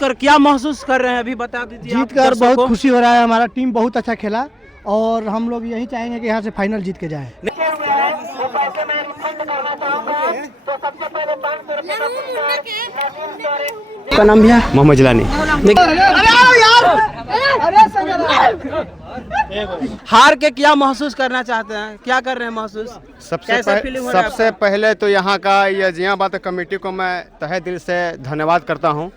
कर क्या महसूस कर रहे हैं अभी बता दीजिए। जीत कर बहुत खुशी हो रहा है। हमारा टीम बहुत अच्छा खेला और हम लोग यही चाहेंगे कि यहाँ से फाइनल जीत के जाए। का नाम भैया मोहम्मद जिलानी। हार के क्या महसूस करना चाहते हैं, क्या कर रहे हैं महसूस? सबसे पहले तो यहाँ का ये जिया बात कमेटी को मैं तहे दिल से धन्यवाद करता हूँ।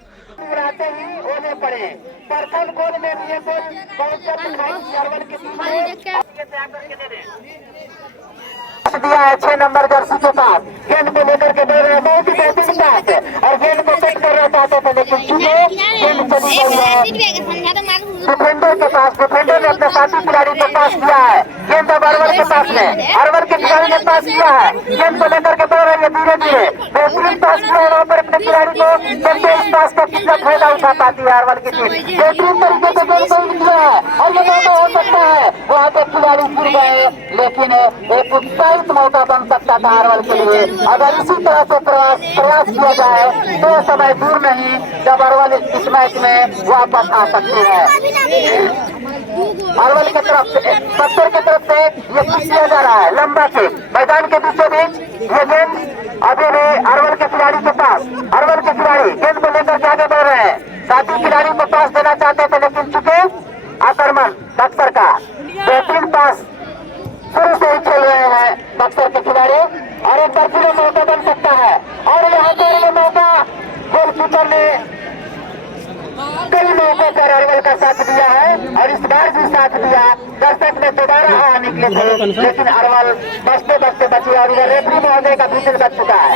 दिया है 6 नंबर जर्सी के पास, गेंद को लेकर के दे रहे हैं, बहुत ही बेहतरीन पास और गेंद को सेट करना चाहते थे लेकिन चूके गेंद चली गई है डिफेंडर के पास। डिफेंडर ने अपने साथी खिलाड़ी को पास किया है, गेंद अब अरवर के पास में, अरवर के खिलाड़ी ने पास किया है, गेंद को लेकर के दौड़ रही है धीरे धीरे, बेहतरीन पास किया है वहाँ पर अपने खिलाड़ी को। देखते इस पास का कितना फायदा उठा पाती है अरवर की टीम, बेहतरीन तरीके से गेंद को किया है और ये मौका हो सकता है वहाँ पे खिलाड़ी गिर गए, लेकिन एक उत्साहित मौका बन सकता था अरवल के लिए। अगर इसी तरह से प्रयास किया जाए तो समय दूर नहीं जब अरवल इस मैच में वापस आ सकती है। अरवल की तरफ से बक्सर की तरफ से ये पिच किया जा रहा है लंबा से मैदान के बीचों बीच, ये गेंद अभी भी अरवल के खिलाड़ी के पास। अरवल के खिलाड़ी गेंद को लेकर के आगे बढ़ रहे हैं, साथी खिलाड़ी को पास देना चाहते थे लेकिन चुके आक्रमण बक्सर का बेहतरीन पास शुरू से ही खेल रहे हैं बक्सर के खिलाड़ी और एक बार फिर मौका बन सकता है। और यहाँ पर ये मौका गोलकीपर ने कई मौकों पर अरवल का साथ दिया है और इस बार भी साथ दिया। दर्शक ने दोबारा हाँ निकले थे लेकिन अरवल बचते बचते बची और इधर रेफरी महोदय का विजिल बच चुका है।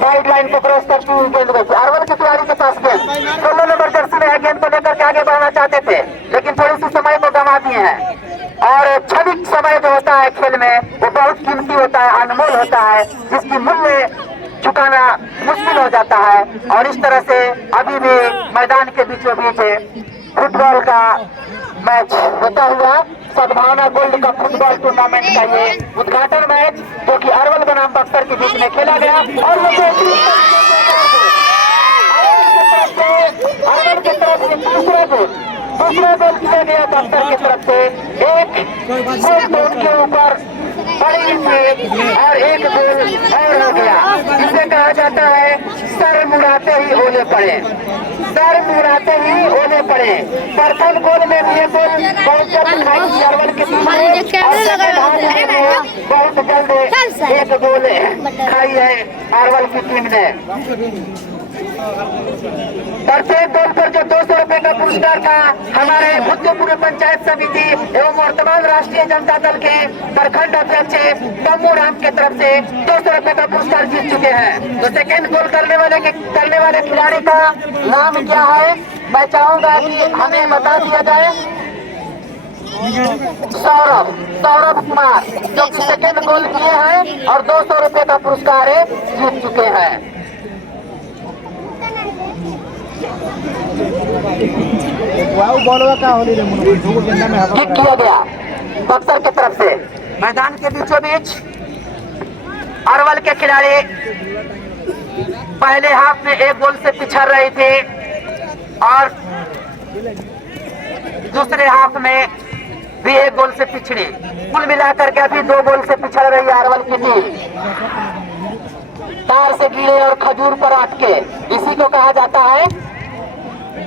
साइड लाइन को क्रॉस करती हुई गेंद बची अरवल के खिलाड़ी के पास गेंद 16 नंबर जर्सी में है, गेंद को लेकर के आगे बढ़ना चाहते थे लेकिन थोड़ी सी समय को गंवा दिए हैं। और क्षणिक समय जो होता है खेल में वो बहुत कीमती होता है, अनमोल होता है, जिसकी मूल्य चुकाना मुश्किल हो जाता है। और इस तरह से अभी भी मैदान के बीचों बीच फुटबॉल का मैच होता हुआ सद्भावना गोल्ड कप फुटबॉल टूर्नामेंट का ये उद्घाटन मैच जो कि अरवल बनाम बक्सर के बीच में खेला गया और अरवल की तरफ से दूसरा गोल किया गया बक्सर की तरफ से। एक गोल तो उनके ऊपर बड़ी से और एक गोल और हो गया, जिसे कहा जाता है सर मुड़ाते ही ओले पड़े, सर मुड़ाते ही ओले पड़े। प्रथम गोल में ये गोल बहुत जल्द खाई अरवल की टीम ने बहुत जल्द एक गोल खाई है अरवल की टीम ने। प्रत्येक गोल पर जो 200 रुपए का पुरस्कार था हमारे भूतपूर्व पंचायत समिति एवं वर्तमान राष्ट्रीय जनता दल के प्रखंड अध्यक्ष तम्मू राम की तरफ से 200 रुपए का पुरस्कार जीत चुके हैं। तो सेकेंड गोल करने वाले खिलाड़ी का नाम क्या है मैं चाहूंगा कि हमें बता दिया जाए। सौरभ कुमार जो कि सेकेंड गोल किए हैं और 200 रुपए का पुरस्कार जीत चुके हैं। किया गया बक्सर की तरफ से मैदान के बीचों बीच अरवल के खिलाड़ी पहले हाफ में एक गोल से पिछड़ रहे थे और दूसरे हाफ में भी एक गोल से पिछड़ी, कुल मिलाकर के अभी 2 गोल से पिछड़ रही है अरवल की टीम। तार से गिरे और खजूर पर अटके इसी को कहा जाता है।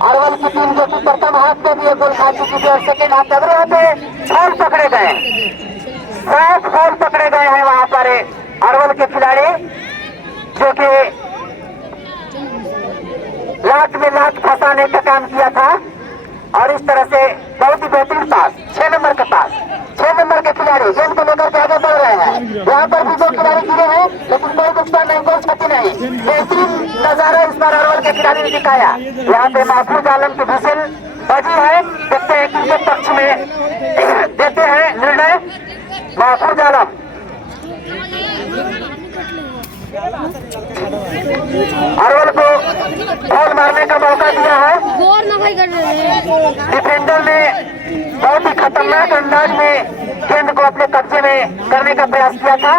अरवल की टीम जो कि प्रथम हाफ में भी एक गोल खा चुकी थी और सेकेंड हाफ में यहाँ पे फॉल पकड़े गए, 7 फॉल पकड़े गए हैं वहां पर अरवल के खिलाड़ी जो कि लात में लात फंसाने का काम किया था। और इस तरह से बहुत ही बेहतरीन पास 6 नंबर के पास 6 नंबर के खिलाड़ी गेंद को लेकर के आगे बढ़ रहे हैं। यहाँ पर भी 2 खिलाड़ी गिरे हैं लेकिन कोई नुकसान नहीं, कोई क्षति नहीं। बेहतरीन नजारा इस बार अरवल के खिलाड़ी ने दिखाया। यहाँ पे महफूज आलम की विजिल बजी है, देखते हैं किसके पक्ष में देते हैं निर्णय। महफूज आलम अरवल को बॉल मारने का मौका दिया है। डिफेंडर ने बहुत ही खतरनाक अंदाज में गेंद को अपने कब्जे में करने का प्रयास किया था।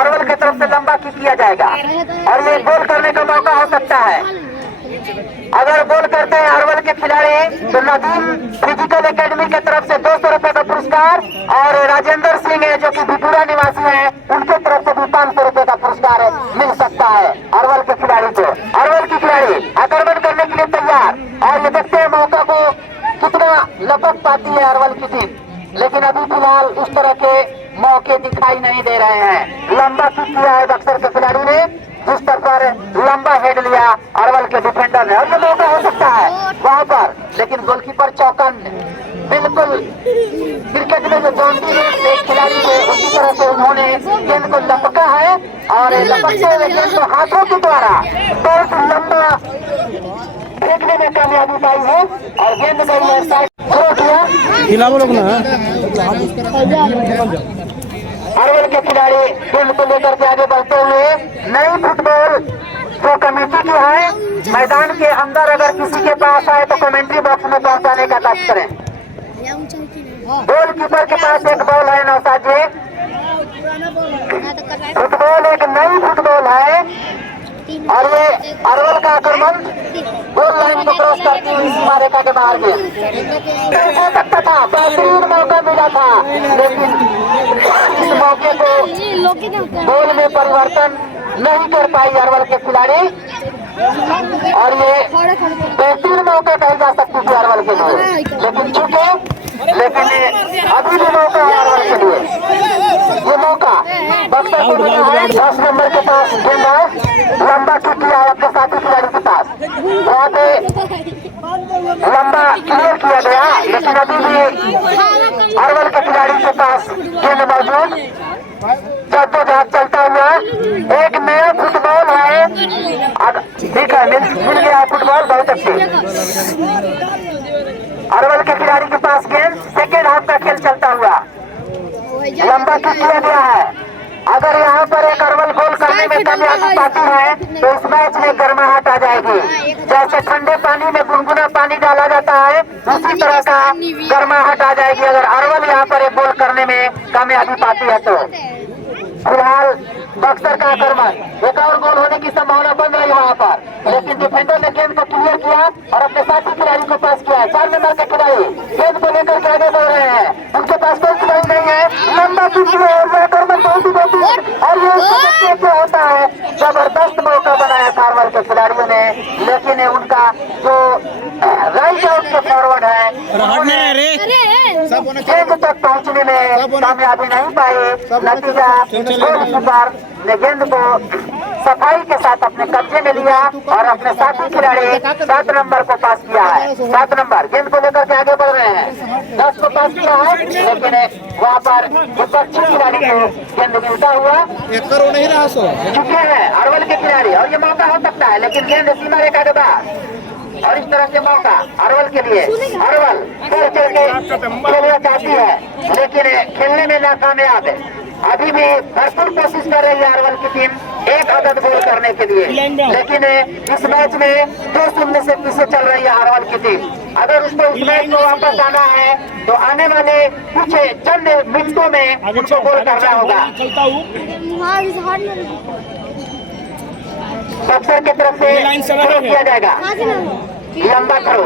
अरवल की तरफ से लंबा किक किया जाएगा और ये गोल करने का मौका हो सकता है। अगर गोल करते हैं अरवल के खिलाड़ी तो नदीम फिजिकल एकेडमी की तरफ से 200 रुपए का पुरस्कार और राजेंद्र सिंह है जो कि भिपुरा निवासी है उनके तरफ से भी 500 रुपए का पुरस्कार मिल सकता है अरवल के खिलाड़ी को। अरवल की खिलाड़ी आक्रमण करने के लिए तैयार और ये देखते हैं मौका को कितना लपक पाती है अरवल की टीम, लेकिन अभी फिलहाल उस तरह के मौके दिखाई नहीं दे रहे हैं। लंबा किक किया है बक्सर के खिलाड़ी ने, जिस स्तर पर लंबा हेड लिया अरवल के डिफेंडर ने, और ये मौका हो सकता है वहां पर, लेकिन गोलकीपर चौकन बिल्कुल क्रिकेट में जो बाउंड्री है एक खिलाड़ी थे उसी तरह से उन्होंने गेंद को लपका है और लपकते हुए गेंद को हाथों के द्वारा बहुत लंबा फेंकने में कामयाबी पाई है और गेंद गई है साइड थ्रो किया। अरवल के खिलाड़ी गेंद को लेकर के आगे बढ़ते हुए नई फुटबॉल जो कमेटी की है मैदान के अंदर अगर किसी के पास आए तो कमेंट्री बॉक्स में पहुंचाने का कार्य करें। गोलकीपर के पास एक बॉल है नौसाद जी, फुटबॉल एक नई फुटबॉल है और ये अरवल का आक्रमण गोल लाइन को क्रॉस करती हुई सीमा रेखा के बाहर गई। हो सकता था बेहतरीन मौका मिला था, लेकिन इस मौके को गोल में परिवर्तन नहीं कर पाई अरवल के खिलाड़ी और ये बेहतरीन मौका कही जा सकती थी अरवल के लिए, लेकिन चूंकि अभी भी मौका है अरवल के लिए। ये मौका बक्सर को मिला है, 10 नंबर के पास गेंद है, लंबा किक किया है अपने साथी खिलाड़ी के पास, वहाँ पे लंबा क्लियर किया गया, लेकिन अभी भी अरवल के खिलाड़ी के पास गेंद मौजूद, जद्दोजहद चलता हुआ एक नया फुटबॉल है। ठीक है, मिल गया फुटबॉल, बहुत अच्छी। अरवल के खिलाड़ी के पास गेंद, सेकेंड हाफ का खेल चलता हुआ, लंबा किक किया गया है। अगर यहाँ पर एक अरवल गोल करने में कामयाबी पाती है तो इस मैच में गर्माहट आ जाएगी। जैसे ठंडे पानी में गुनगुना पानी डाला जाता है उसी तरह का गर्माहट आ जाएगी अगर अरवल यहाँ पर एक गोल करने में कामयाबी पाती है तो। फिलहाल बक्सर का आक्रमण, एक और गोल होने की संभावना बन रही है वहाँ पर, लेकिन डिफेंडर ने गेंद को क्लियर किया और अपने साथी खिलाड़ी को पास किया। 4 नंबर के खिलाड़ी गेंद को लेकर के आगे बढ़ रहे हैं, उनके पास कोई खिलाड़ी नहीं है, लंबा किक किया आक्रमण बहुत ही बेहतरीन और ये क्या होता है, जबरदस्त मौका बनाया था अरवल के खिलाड़ियों ने, लेकिन उनका जो राइट आउट के फॉरवर्ड है गेंद तक पहुँचने में कामयाबी नहीं पाई। नतीजा गोलकीपर ने गेंद को सफाई के साथ अपने कब्जे में लिया और अपने साथी खिलाड़ी 7 नंबर को पास किया है। 7 नंबर गेंद को लेकर के आगे बढ़ रहे हैं, 10 को पास किया है, लेकिन वहाँ पर विपक्षी खिलाड़ी को गेंद मिलता हुआ चुके हैं अरवल के खिलाड़ी और ये मौका हो सकता है, लेकिन गेंद सीमा रेखा के बाहर और इस तरह से मौका अरवल के लिए। अरवल खेल के खेलना चाहती है लेकिन खेलने में नाकामयाब है। अभी भी भरपूर कोशिश कर रही है अरवल की टीम एक अदद गोल करने के लिए, लेकिन इस मैच में 2-0 से पीछे चल रही है अरवल की टीम। अगर उसको इस मैच को वापस आना है तो आने वाले कुछ चंद मिनटों में उसको गोल करना होगा। बक्सर की तरफ से थ्रो किया जाएगा, लंबा थ्रो,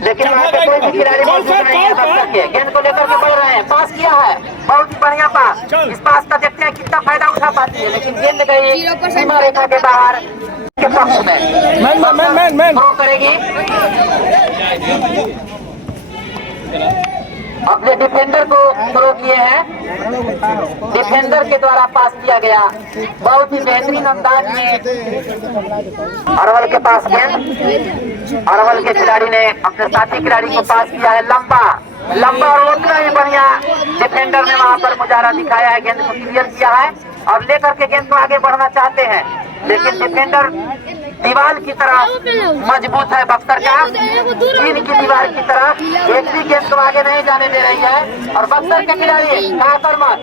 लेकिन वहाँ पे कोई भी खिलाड़ी मौजूद नहीं है बक्सर के। गेंद को लेकर के बढ़ रहे हैं, पास किया है, बहुत ही बढ़िया पास। इस पास का देखते हैं कितना फायदा उठा पाती है, लेकिन गेंद गई सीमा रेखा के बाहर के पक्ष में। थ्रो करेगी, अपने डिफेंडर को थ्रो किए हैं, डिफेंडर के द्वारा पास किया गया, बहुत ही बेहतरीन अंदाज में अरवल के पास गेंद। अरवल के खिलाड़ी ने अपने साथी खिलाड़ी को पास किया है, लंबा और उतना ही बढ़िया डिफेंडर ने वहां पर मुजाहरा दिखाया है, गेंद को क्लियर किया है और लेकर के गेंद को आगे बढ़ना चाहते हैं, लेकिन डिफेंडर दीवार की तरह मजबूत है बक्सर का, चीन की दीवार की तरह एक भी गेंद को आगे नहीं जाने दे रही है। और बक्सर के खिलाड़ी का आक्रमण,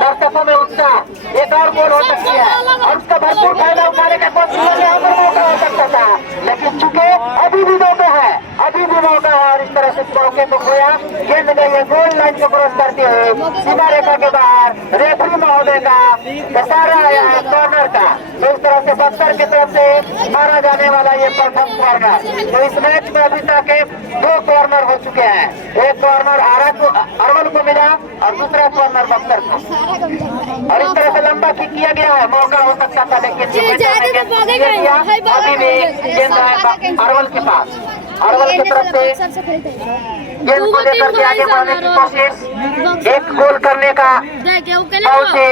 दर्शकों में उत्साह, एक और गोल हो सकती है और उसका भरपूर फायदा उठाने का कोशिश मौका हो सकता था, लेकिन चूंकि अभी भी मौका है और इस तरह से चौके को खोया, गेंद गई है गोल लाइन को क्रॉस करते हुए सीमा रेखा के बाहर। रेफरी महोदय का इशारा आया है कॉर्नर का। तो इस तरह से बक्सर की तरफ से मारा जाने वाला ये प्रथम कॉर्नर। तो इस मैच में अभी तक 2 कॉर्नर हो चुके हैं। एक कॉर्नर अरवल को मिला और दूसरा कॉर्नर बक्सर को। और इस तरह से लंबा किक किया गया है, मौका हो सकता था लेकिन अभी भी गेंद अरवल के पास। अरवल की तरफ से गेंद को लेकर के आगे बढ़ने की कोशिश, एक गोल करने का बहुत ही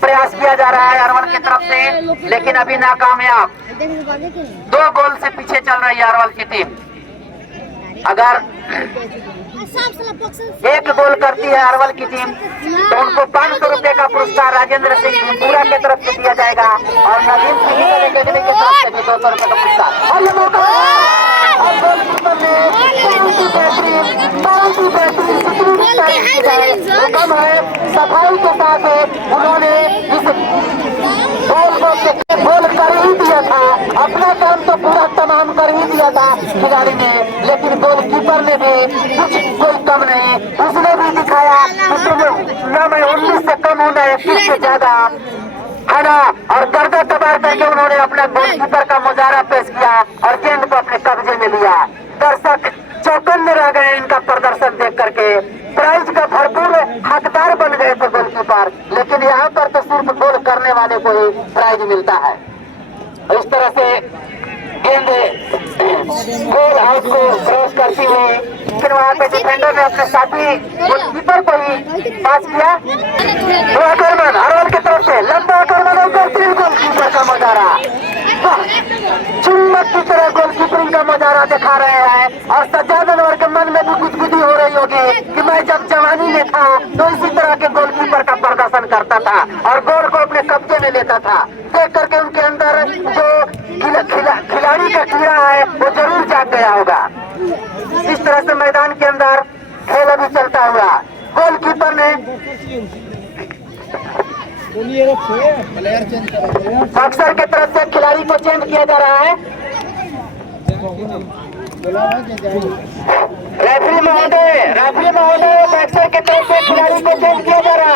प्रयास किया जा रहा है अरवल की तरफ से, लेकिन अभी नाकामयाब। 2 गोल से पीछे चल रही है अरवल की टीम। अगर 1 गोल करती है अरवल की टीम तो उनको 500 रुपए का पुरस्कार राजेंद्र सिंह पूरा की तरफ से दिया जाएगा और नवीन सिंह अकेडमी की तरफ से भी 200 रुपए का पुरस्कार। और ये मौका सफाई के साथ उन्होंने इस गोल कर ही दिया था। अपना काम तो पूरा तमाम कर ही दिया था खिलाड़ी ने, लेकिन गोलकीपर ने भी कुछ कोई कम नहीं, उसने भी दिखाया न मैं 19 से कम हूँ न 21 से ज्यादा, है ना। और गर्दा तबार करके उन्होंने अपना गोलकीपर का मुजाहरा पेश किया और गेंद को अपने कब्जे में लिया। दर्शक चौकन्ने रह गए इनका प्रदर्शन देख करके। प्राइज का भरपूर हकदार बन गए थे गोलकीपर, लेकिन यहाँ पर तो सिर्फ गोल करने वाले को ही प्राइज मिलता है। इस तरह से गेंद गोल आउट को क्रॉस करती हुई फिर वहाँ पे डिफेंडर ने अपने साथी गोलकीपर को ही पास किया। आक्रमण अरवल की तरफ से लंबा आक्रमण होकर गोलकीपर का मुजाहरा, चुम्बक की तरह गोलकीपिंग का मुजाहरा दिखा रहे हैं। और सज्जाद अनवर के मन में भी गुदगुदी हो रही होगी कि मैं जब जवानी में था तो इसी तरह के गोलकीपर का प्रदर्शन करता था और गोल को अपने कब्जे में लेता था। देख करके उनके अंदर जो खिलाड़ी का कीड़ा है वो जरूर जाग गया होगा। इस तरह से मैदान के अंदर खेल अभी चलता हुआ गोलकीपर ने बक्सर की तरफ से खिलाड़ी को चेंज किया जा रहा है। रेफरी महोदय बक्सर की तरफ से खिलाड़ी को चेंज किया जा रहा